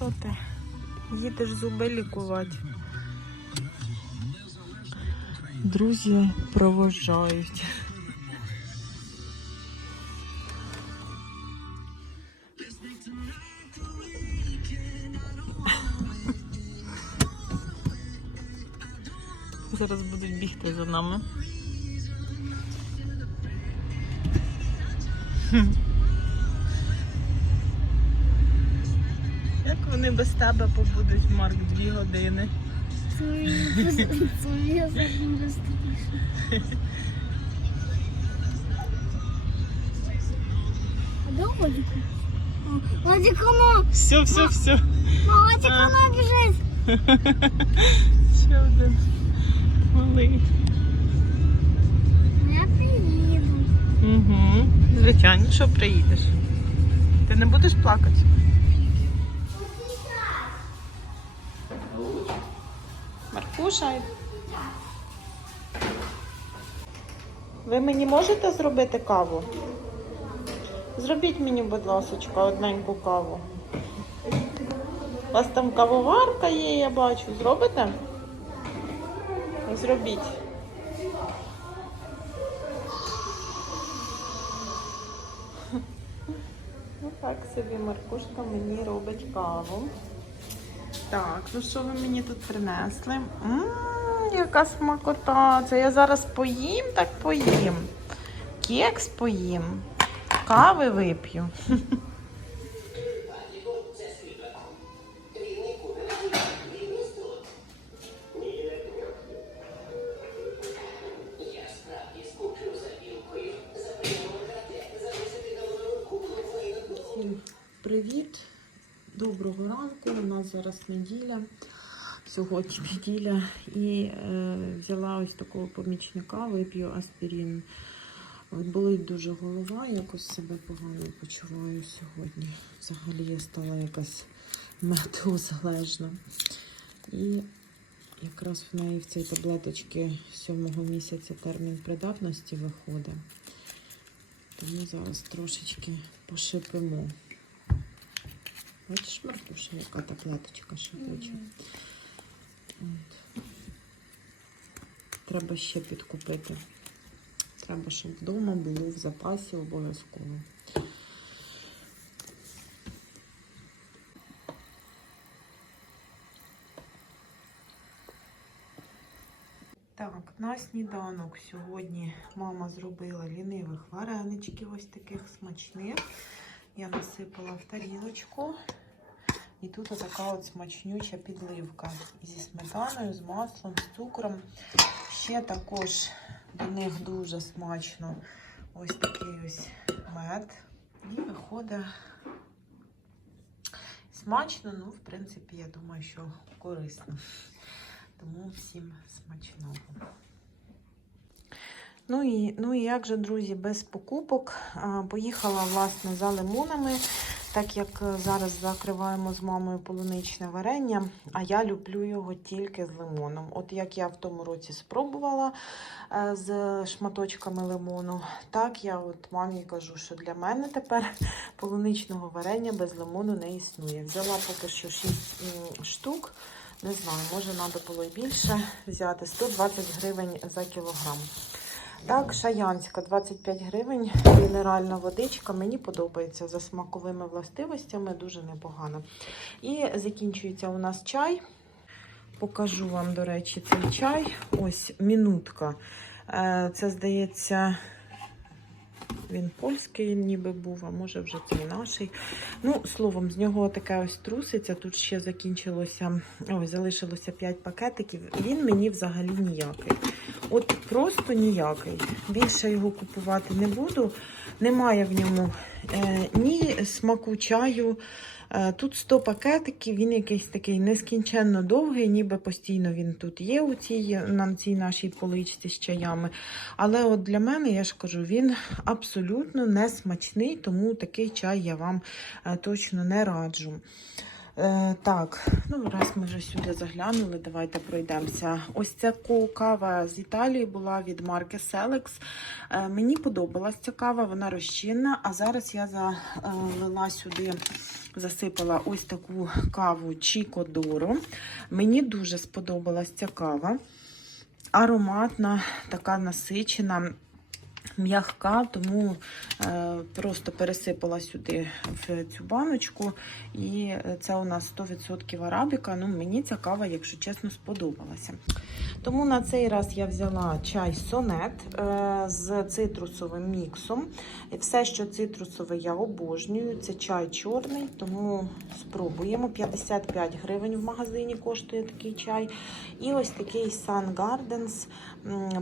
що ти? Їдеш зуби лікувати. Друзі провожають. Зараз будуть бігти за нами. Вони без тебе побудуть, Марк, дві години? А де Владик? Владик, воно! Все, все, все. Владик, А. воно біжить! Ще один малий. Я приїду. Угу. Звичайно, що приїдеш. Ти не будеш плакати? Маркуша. Ви мені можете зробити каву? Зробіть мені, будь ласка, одненьку каву. У вас там кавоварка є, я бачу. Зробите? Зробіть. Ну так собі Маркушка мені робить каву. Так, ну що ви мені тут принесли? Ммм, яка смакота. Це я зараз поїм, так поїм. Кекс поїм. Кави вип'ю. Привіт, доброго ранку. У нас зараз неділя. Сьогодні неділя. І е, взяла ось такого помічника, вип'ю аспірин. От болить дуже голова, якось себе погано почуваю сьогодні. Взагалі я стала якась метеозалежна. І якраз в неї в цій таблеточці сьомого місяця термін придатності виходить. Тому зараз трошечки пошипимо. Бачиш, Маркуша, яка таблеточка шипуча. От. Треба ще підкупити. Треба, щоб вдома було в запасі обов'язково. Так, на сніданок сьогодні мама зробила лінивих вареничків, ось таких смачних. Я насипала в тарілочку. І тут така от смачнюча підливка зі сметаною, з маслом, з цукром. Ще також до них дуже смачно ось такий ось мед. І виходить смачно, ну, в принципі, я думаю, що корисно. Тому всім смачного. Ну і, ну і як же, друзі, без покупок. Поїхала, власне, за лимонами, так як е, зараз закриваємо з мамою полуничне варення, а я люблю його тільки з лимоном. От як я в тому році спробувала е, з шматочками лимону, так я от мамі кажу, що для мене тепер полуничного варення без лимону не існує. Взяла поки що 6 штук. Не знаю, може треба було і більше взяти. 120 гривень за кілограм. Так, шаянська 25 гривень, мінеральна водичка. Мені подобається за смаковими властивостями, дуже непогано. І закінчується у нас чай. Покажу вам, до речі, цей чай. Ось мінутка. Е, Це, здається, він польський ніби був, а може вже це і наший. Ну, словом, з нього така ось труситься. Тут ще закінчилося, ось, залишилося 5 пакетиків. Він мені взагалі ніякий. От просто ніякий. Більше його купувати не буду. Немає в ньому е, ні смаку чаю. Тут 100 пакетиків, він якийсь такий нескінченно довгий, ніби постійно він тут є у цій, на цій нашій поличці з чаями. Але от для мене, я ж кажу, він абсолютно не смачний, тому такий чай я вам е, точно не раджу. Е, так, ну раз ми вже сюди заглянули, давайте пройдемося. Ось ця кава з Італії була від марки Selex. Е, мені подобалась ця кава, вона розчинна. А зараз я залила сюди, засипала ось таку каву Doro. Мені дуже сподобалась ця кава. Ароматна, така насичена. М'ягка, тому е, просто пересипала сюди в цю баночку. І е, це у нас 100% арабіка. Ну, мені ця кава, якщо чесно, сподобалася. Тому на цей раз я взяла чай сонет е, з цитрусовим міксом. І все, що цитрусове, я обожнюю. Це чай чорний, тому спробуємо. 55 гривень в магазині коштує такий чай. І ось такий Sun Gardens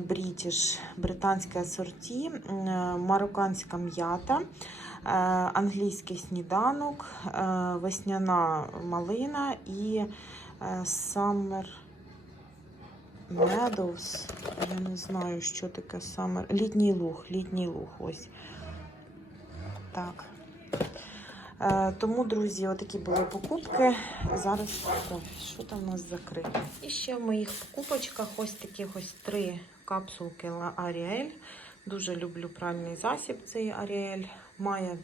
British, британське асорті, м, марокканська м'ята. е, Англійський сніданок, е, весняна малина і е, Summer Meadows. Я не знаю, що таке Summer. Літній луг, літній луг. Ось. Так. Е, тому, друзі, отакі були покупки. Зараз що там у нас закрито? І ще в моїх покупочках ось таких ось три капсулки Ariel. Дуже люблю пральний засіб цей Ariel. Має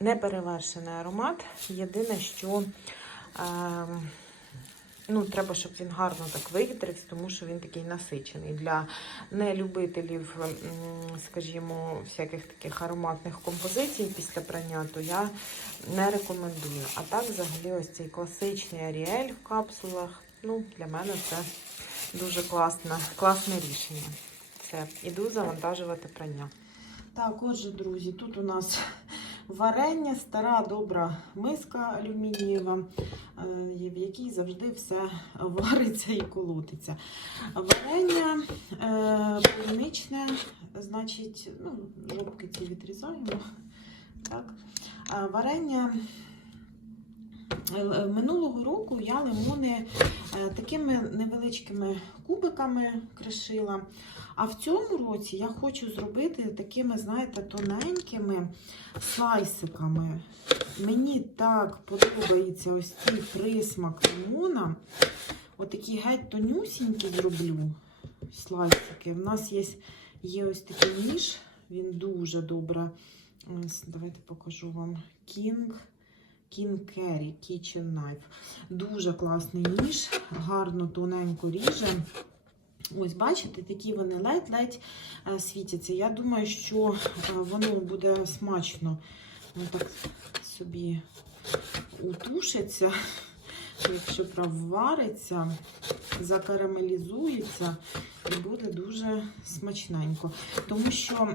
неперевершений аромат. Єдине, що е, ну, треба, щоб він гарно так вивітрився, тому що він такий насичений. Для нелюбителів, скажімо, всяких таких ароматних композицій після прання, то я не рекомендую. А так, взагалі, ось цей класичний Аріель в капсулах. Ну, для мене це дуже класне, класне рішення. Все, іду завантажувати прання. Так, отже, друзі, тут у нас варення, стара добра миска алюмінієва, е, в якій завжди все вариться і колотиться. Варення е, значить, ну, жопки ці відрізаємо. Так. Е, Варення минулого року я лимони е, такими невеличкими кубиками кришила. А в цьому році я хочу зробити такими, знаєте, тоненькими слайсиками. Мені так подобається ось цей присмак лимона. Отакі геть тонюсінькі зроблю слайсики. У нас є, є ось такий ніж, він дуже добре. Давайте покажу вам King. Carry Kitchen Knife. Дуже класний ніж, гарно тоненько ріже. Ось, бачите, такі вони ледь-ледь е, світяться. Я думаю, що е, воно буде смачно Воно так собі утушиться, якщо провариться, закарамелізується і буде дуже смачненько. Тому що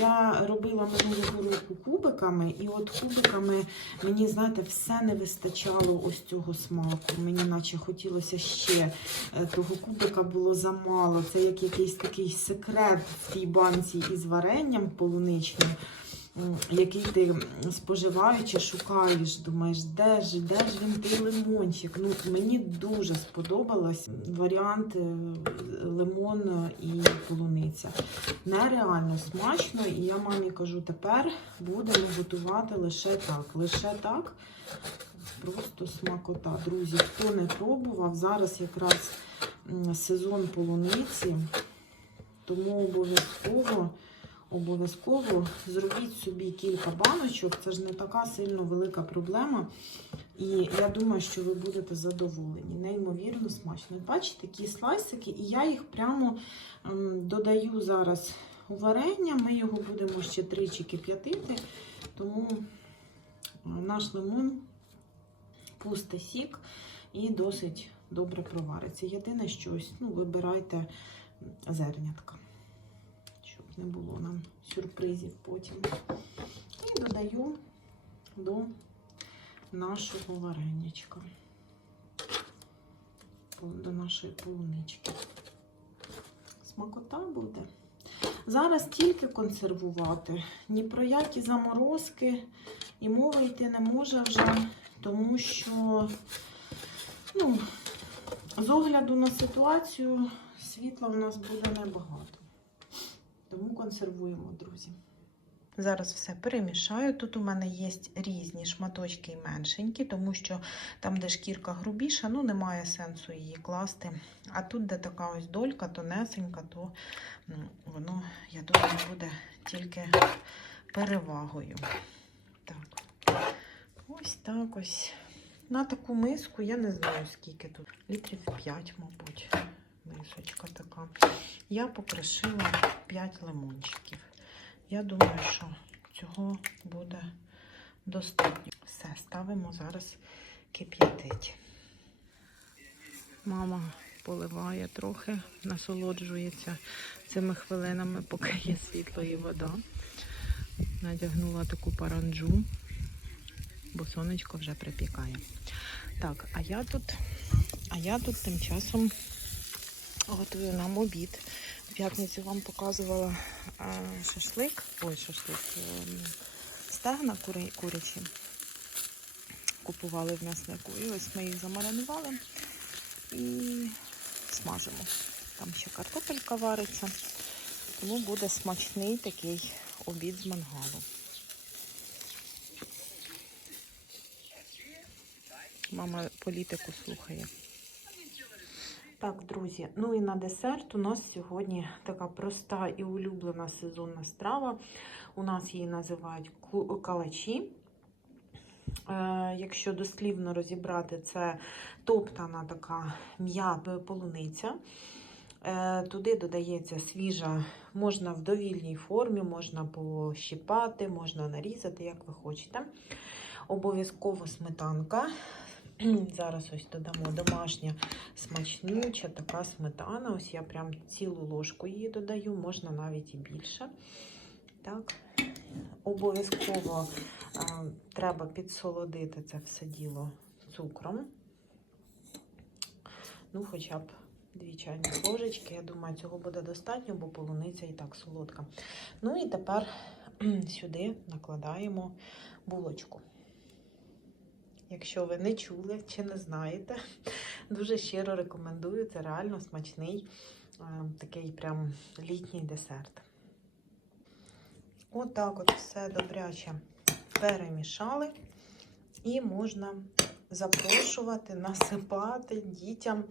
я робила минулого року кубиками, і от кубиками мені, знаєте, все не вистачало ось цього смаку. Мені наче хотілося ще. Е, Того кубика було замало. Це як якийсь такий секрет в тій банці із варенням полуничним, який ти споживаючи, шукаєш, думаєш, де ж, де ж він той лимончик. Ну, мені дуже сподобалось варіант е, лимон і полуниця. Нереально смачно, і я мамі кажу, тепер будемо готувати лише так. Лише так. Просто смакота. Друзі, хто не пробував, зараз якраз сезон полуниці, тому обов'язково обов'язково зробіть собі кілька баночок. Це ж не така сильно велика проблема. І я думаю, що ви будете задоволені. Неймовірно смачно. Бачите, такі слайсики, і я їх прямо м, додаю зараз у варення. Ми його будемо ще тричі кип'ятити, тому е, наш лимон пусте сік і досить добре провариться. Єдине щось, ну, вибирайте зернятка, не було нам сюрпризів потім. І додаю до нашого вареничка, до нашої полунички. Смакота буде. Зараз тільки консервувати, ні про які заморозки і мова йти не може вже, тому що, ну, з огляду на ситуацію, світла в нас буде небагато. Тому консервуємо, друзі. Зараз все перемішаю. Тут у мене є різні шматочки і меншенькі, тому що там, де шкірка грубіша, ну немає сенсу її класти. А тут, де така ось долька, тонесенька, то ну, воно, я думаю, буде тільки перевагою. Так. Ось так ось. На таку миску я не знаю, скільки тут. Літрів 5, мабуть. Мисочка така. Я покришила 5 лимончиків. Я думаю, що цього буде достатньо. Все, ставимо зараз кип'ятить. Мама поливає трохи, насолоджується цими хвилинами, поки є світло і вода. Надягнула таку паранджу, бо сонечко вже припікає. Так, а я тут, а я тут тим часом готую нам обід. В п'ятницю вам показувала шашлик. Ой, шашлик. ем, Стегна курячі. Купували в м'яснику. І ось ми їх замаринували і смажимо. Там ще картопелька вариться. Тому буде смачний такий обід з мангалу. Мама політику слухає. Так, друзі, ну і на десерт у нас сьогодні така проста і улюблена сезонна страва. У нас її називають калачі. Е, якщо дослівно розібрати, це топтана така м'яка полуниця. Е, туди додається свіжа, можна в довільній формі, можна пощипати, можна нарізати, як ви хочете. Обов'язково сметанка. Зараз ось додамо домашня смачнюча така сметана. Ось я прям цілу ложку її додаю, можна навіть і більше. Так. Обов'язково треба підсолодити це все діло цукром. Ну, хоча б дві чайні ложечки. Я думаю, цього буде достатньо, бо полуниця і так солодка. Ну і тепер сюди накладаємо булочку. Якщо ви не чули чи не знаєте, дуже щиро рекомендую. Це реально смачний е, такий прям літній десерт. Отак от все добряче перемішали. І можна запрошувати, насипати дітям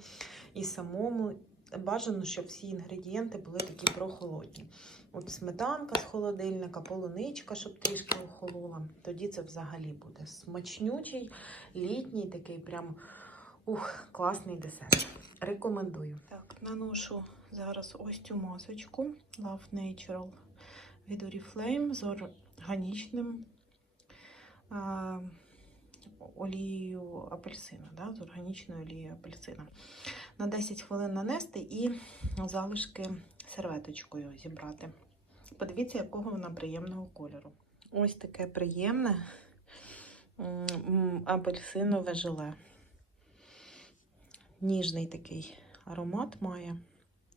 і самому. Бажано, щоб всі інгредієнти були такі прохолодні. От сметанка з холодильника, полуничка, щоб трішки охолола. Тоді це взагалі буде смачнючий, літній, такий прям ух, класний десерт. Рекомендую. Так, наношу зараз ось цю масочку Love Natural від Oriflame з органічним а, олією апельсина, да, з органічною олією апельсина. На 10 хвилин нанести і залишки серветочкою зібрати. Подивіться, якого вона приємного кольору. Ось таке приємне апельсинове желе. Ніжний такий аромат має,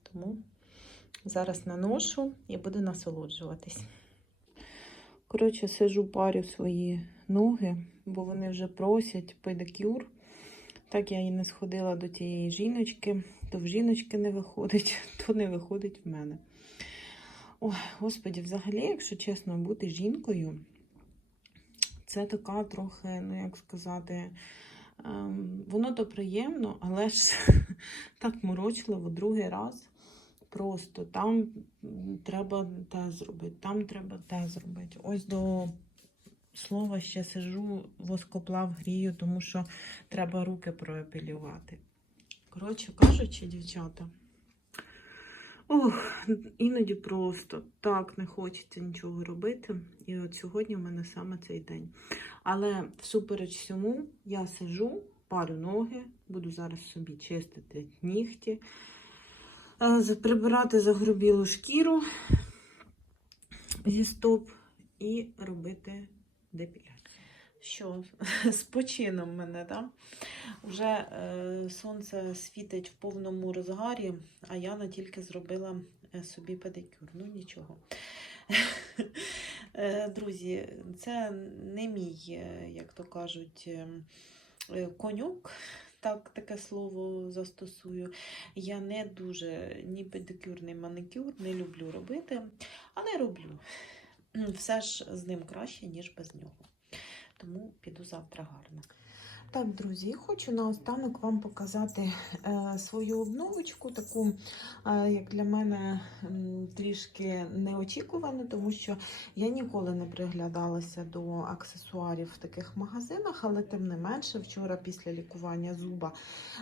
тому зараз наношу і буду насолоджуватись. Коротше, сижу, парю свої ноги, бо вони вже просять педикюр. Так я і не сходила до тієї жіночки, то в жіночки не виходить, то не виходить в мене. Ой, господі, взагалі, якщо чесно, бути жінкою, це така трохи, ну як сказати, ем, воно то приємно, але ж так морочливо другий раз. Просто там треба те зробити, там треба те зробити. Ось до слова ще сижу, воскоплав грію, тому що треба руки проепілювати. Коротше кажучи, дівчата, ох, іноді просто так не хочеться нічого робити. І от сьогодні в мене саме цей день. Але всупереч всьому я сижу, парю ноги, буду зараз собі чистити нігті, е, прибирати загрубілу шкіру зі стоп і робити депіляцію. Що, з почином мене, так? Вже е, сонце світить в повному розгарі, а Яна тільки зробила е, собі педикюр. Ну нічого. Е, Друзі, це не мій, е, як то кажуть, конюк. Так, таке слово застосую. Я не дуже ні педикюр, ні маникюр не люблю робити, але роблю. Все ж з ним краще, ніж без нього. Тому піду завтра гарно. Так, друзі, хочу наостанок вам показати е, свою обновочку, таку, е, як для мене, трішки неочікувану, тому що я ніколи не приглядалася до аксесуарів в таких магазинах, але тим не менше, вчора після лікування зуба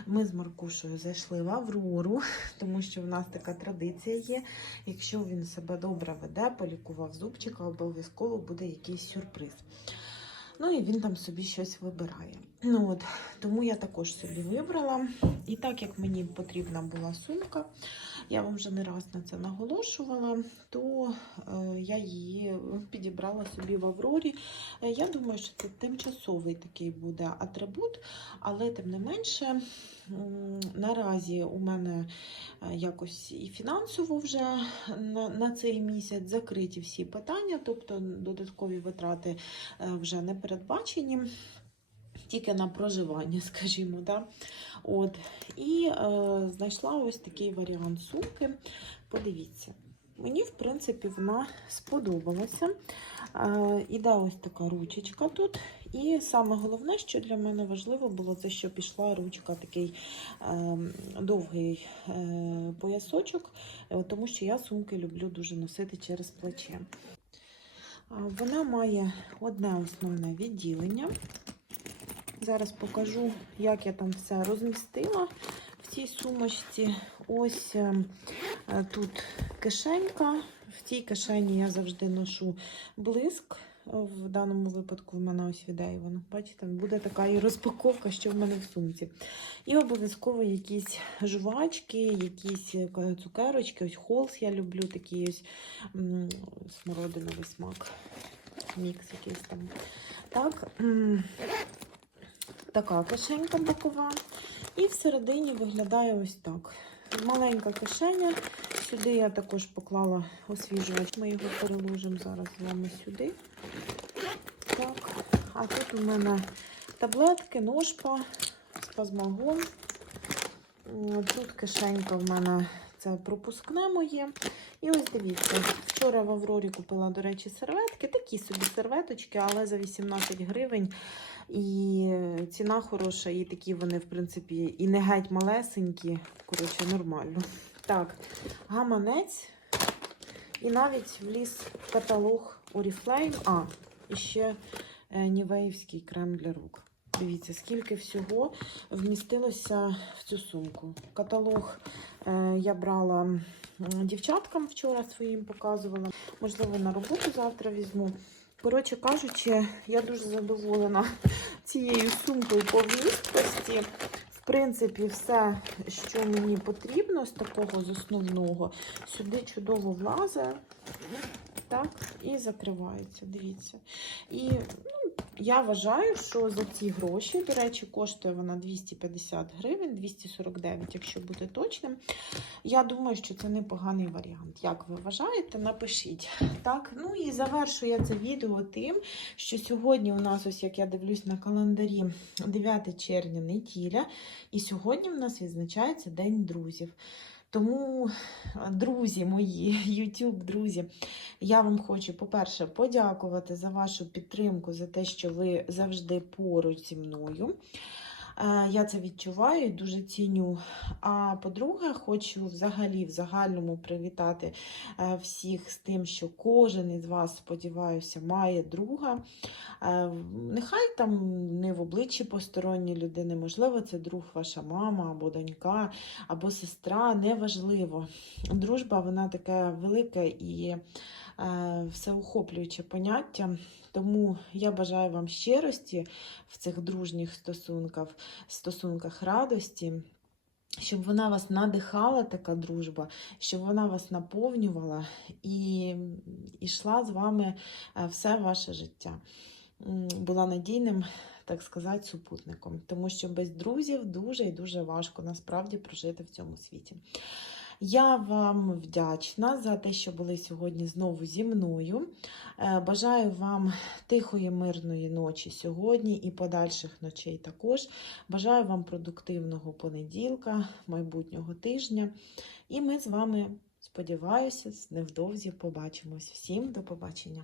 ми з Маркушею зайшли в Аврору, тому що в нас така традиція є. Якщо він себе добре веде, полікував зубчика, обов'язково буде якийсь сюрприз. Ну і він там собі щось вибирає. Ну от, тому я також собі вибрала. І так як мені потрібна була сумка, я вам вже не раз на це наголошувала, то е, я її підібрала собі в Аврорі. Е, я думаю, що це тимчасовий такий буде атрибут, але тим не менше, наразі у мене е, якось і фінансово вже на, на цей місяць закриті всі питання, тобто додаткові витрати вже не передбачені. Тільки на проживання, скажімо, да? От. І е, знайшла ось такий варіант сумки. Подивіться, мені, в принципі, вона сподобалася. Е, іде ось така ручечка тут. І саме головне, що для мене важливо було, це що пішла ручка, такий е, довгий е, поясочок, е, тому що я сумки люблю дуже носити через плече. Вона має одне основне відділення. Зараз покажу, як я там все розмістила в цій сумочці. Ось е, е, тут кишенька. В цій кишені я завжди ношу блиск. В даному випадку в мене ось від Avon. Бачите, буде така і розпаковка, що в мене в сумці. І обов'язково якісь жувачки, якісь е, цукерочки. Ось холс я люблю, такий ось смородиновий смак. Мікс якийсь там. Так, така кишенька бокова. І всередині виглядає ось так. Маленька кишеня. Сюди я також поклала освіжувач. Ми його переложимо зараз з вами сюди. Так. А тут у мене таблетки, ножпа, спазмагон. Тут кишенька в мене це пропускне моє. І ось дивіться, вчора в Аврорі купила, до речі, серветки. Такі собі серветочки, але за 18 гривень. І ціна хороша, і такі вони, в принципі, і не геть малесенькі. Коротше, нормально. Так, гаманець. І навіть вліз в каталог Oriflame. А, і ще е, нівеївський крем для рук. Дивіться, скільки всього вмістилося в цю сумку. Каталог е, я брала дівчаткам вчора своїм показувала. Можливо, на роботу завтра візьму. Коротше кажучи, я дуже задоволена цією сумкою по вмісткості. В принципі, все, що мені потрібно з такого з основного, сюди чудово влазить. Так, і закривається. Дивіться. І я вважаю, що за ці гроші, до речі, коштує вона 250 гривень, 249, якщо бути точним. Я думаю, що це непоганий варіант. Як ви вважаєте, напишіть. Так, ну і завершую я це відео тим, що сьогодні у нас, ось як я дивлюсь на календарі, 9 червня неділя, і сьогодні в нас відзначається День друзів. Тому, друзі мої, YouTube друзі, я вам хочу, по-перше, подякувати за вашу підтримку, за те, що ви завжди поруч зі мною. Е, Я це відчуваю і дуже ціню. А по-друге, хочу взагалі в загальному привітати е, всіх з тим, що кожен із вас, сподіваюся, має друга. Е, Нехай там не в обличчі посторонньої людини, можливо, це друг ваша мама або донька, або сестра, неважливо. Дружба вона таке велике і всеохоплююче поняття. Тому я бажаю вам щирості в цих дружніх стосунках, стосунках радості, щоб вона вас надихала, така дружба, щоб вона вас наповнювала і йшла з вами е, все ваше життя. Була надійним, так сказати, супутником. Тому що без друзів дуже і дуже важко насправді прожити в цьому світі. Я вам вдячна за те, що були сьогодні знову зі мною. Е, Бажаю вам тихої, мирної ночі сьогодні і подальших ночей також. Бажаю вам продуктивного понеділка, майбутнього тижня. І ми з вами, сподіваюся, невдовзі побачимось. Всім до побачення!